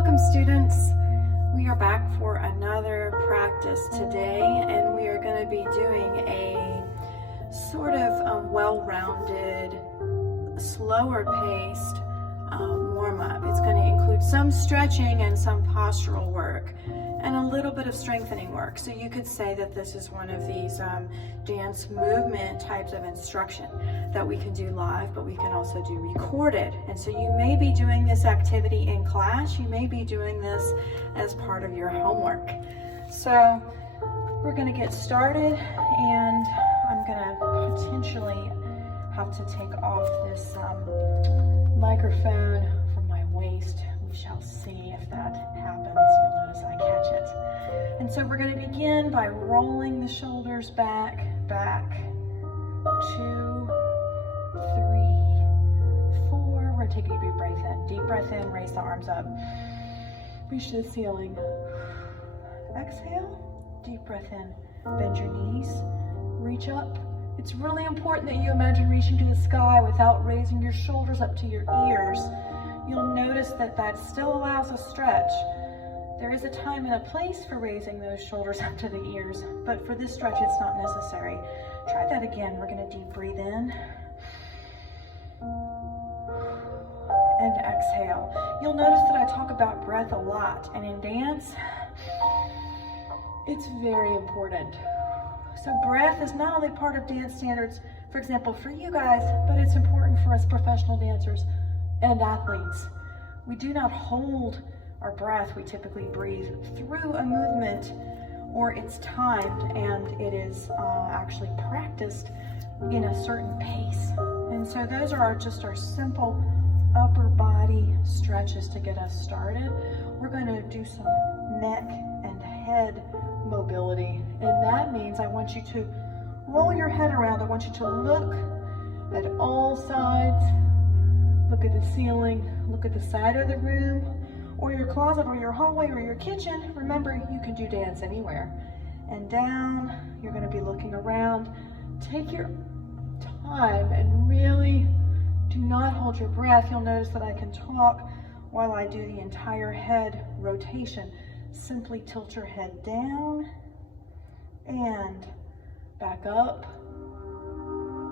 Welcome, students. We are back for another practice today, and we are going to be doing a sort of well-rounded, slower paced warm-up. It's going to include some stretching and some postural work and a little bit of strengthening work. So you could say that this is one of these dance movement types of instruction that we can do live, but we can also do recorded. And so you may be doing this activity in class, you may be doing this as part of your homework. So we're going to get started, and I'm going to potentially have to take off this microphone from my waist. We shall see if that happens. You'll notice I catch it. And so we're going to begin by rolling the shoulders back, 2, 3, 4. We're going to take a deep breath in. Deep breath in, raise the arms up. Reach to the ceiling. Exhale. Deep breath in. Bend your knees. Reach up. It's really important that you imagine reaching to the sky without raising your shoulders up to your ears. You'll notice that that still allows a stretch. There is a time and a place for raising those shoulders up to the ears, but for this stretch, it's not necessary. Try that again. We're going to deep breathe in and exhale. You'll notice that I talk about breath a lot, and in dance, it's very important. So breath is not only part of dance standards, for example, for you guys, but it's important for us professional dancers and athletes. We do not hold our breath. We typically breathe through a movement, or it's timed and it is actually practiced in a certain pace. And so those are just our simple upper body stretches to get us started. We're going to do some neck and head mobility, and that means I want you to roll your head around. I want you to look at all sides. Look at the ceiling, look at the side of the room, or your closet, or your hallway, or your kitchen. Remember, you can do dance anywhere. And down, you're going to be looking around. Take your time and really do not hold your breath. You'll notice that I can talk while I do the entire head rotation. Simply tilt your head down and back up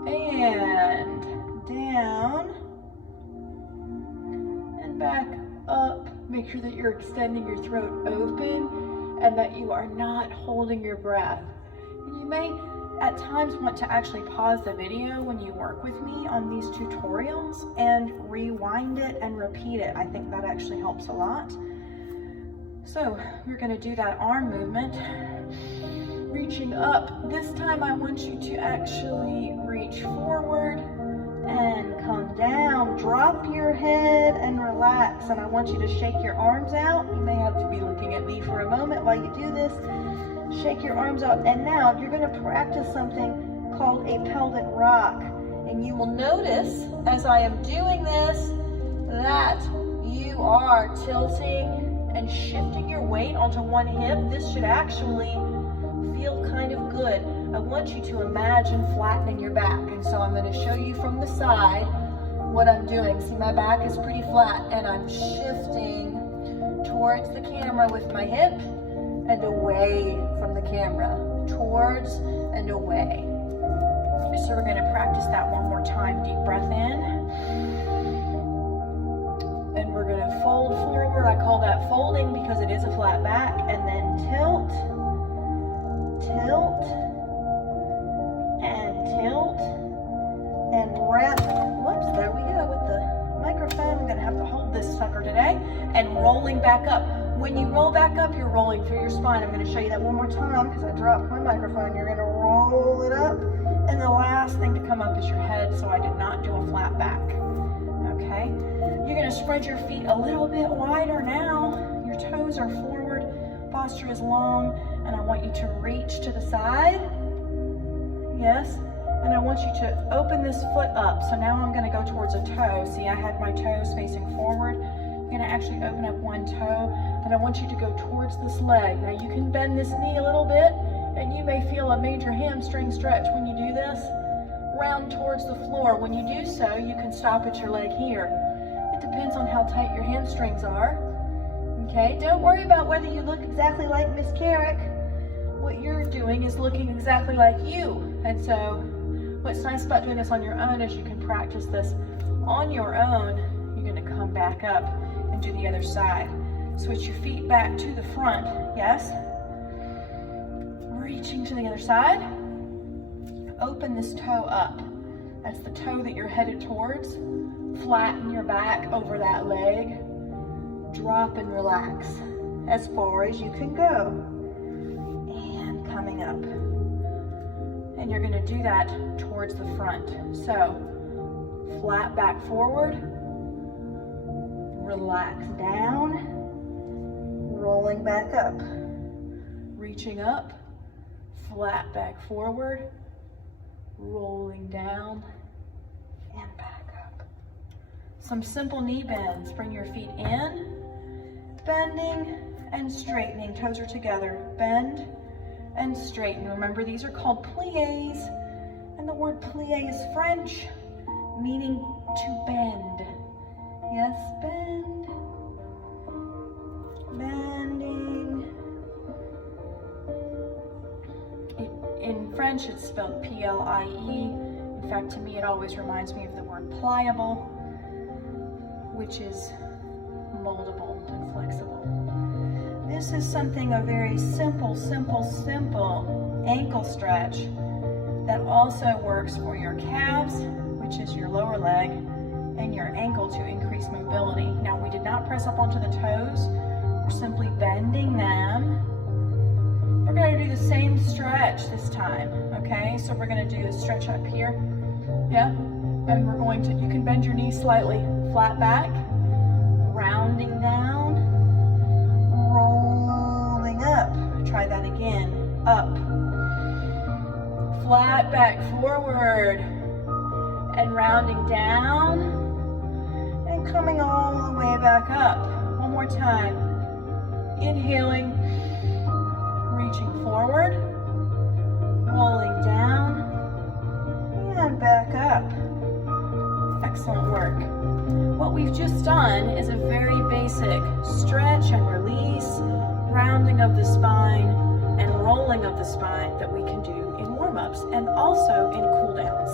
and down and back up. Make sure that you're extending your throat open and that you are not holding your breath. And you may at times want to actually pause the video when you work with me on these tutorials and rewind it and repeat it. I think that actually helps a lot. So we're going to do that arm movement, reaching up. This time I want you to actually reach forward and come down. Drop your head and relax, and I want you to shake your arms out. You may have to be looking at me for a moment while you do this. Shake your arms out, and now you're going to practice something called a pelvic rock. And you will notice as I am doing this that you are tilting and shifting your weight onto one hip. This should actually feel kind of good. I want you to imagine flattening your back. And so I'm going to show you from the side what I'm doing. See, my back is pretty flat, and I'm shifting towards the camera with my hip and away from the camera, towards and away. So we're going to practice that one more time. Deep breath in. And we're going to fold forward. I call that folding because it is a flat back. And then tilt, tilt, and tilt, and breath. Whoops, there we go with the microphone. I'm going to have to hold this sucker today. And rolling back up. When you roll back up, you're rolling through your spine. I'm going to show you that one more time because I dropped my microphone. You're going to roll it up. And the last thing to come up is your head, so I did not do a flat back. Okay? You're going to spread your feet a little bit wider now. Your toes are forward, posture is long, and I want you to reach to the side. Yes. And I want you to open this foot up. So now I'm going to go towards a toe. See, I had my toes facing forward. I'm going to actually open up one toe, and I want you to go towards this leg. Now you can bend this knee a little bit, and you may feel a major hamstring stretch when you do this. Round towards the floor. When you do so, you can stop at your leg here. It depends on how tight your hamstrings are. Okay, don't worry about whether you look exactly like Miss Carrick. What you're doing is looking exactly like you. And so what's nice about doing this on your own is you can practice this on your own. You're gonna come back up and do the other side. Switch your feet back to the front, yes? Reaching to the other side. Open this toe up. That's the toe that you're headed towards. Flatten your back over that leg. Drop and relax as far as you can go. And coming up. And you're gonna do that towards the front. So, flat back forward. Relax down. Rolling back up. Reaching up. Flat back forward. Rolling down and back up. Some simple knee bends. Bring your feet in, bending and straightening. Toes are together. Bend and straighten. Remember, these are called pliés, and the word plié is French, meaning to bend. Yes, bend, bending. In French, it's spelled P-L-I-E. In fact, to me, it always reminds me of the word pliable, which is moldable and flexible. This is something, a very simple ankle stretch that also works for your calves, which is your lower leg, and your ankle to increase mobility. Now, we did not press up onto the toes. We're simply bending them. We're going to do the same stretch this time, okay? So we're going to do a stretch up here, yeah? And we're going to, you can bend your knees slightly, flat back, rounding down, rolling up. Try that again, up, flat back forward, and rounding down, and coming all the way back up. One more time, inhaling, reaching forward, rolling down, and back up. Excellent work. What we've just done is a very basic stretch and release, rounding of the spine, and rolling of the spine that we can do in warm-ups and also in cool downs.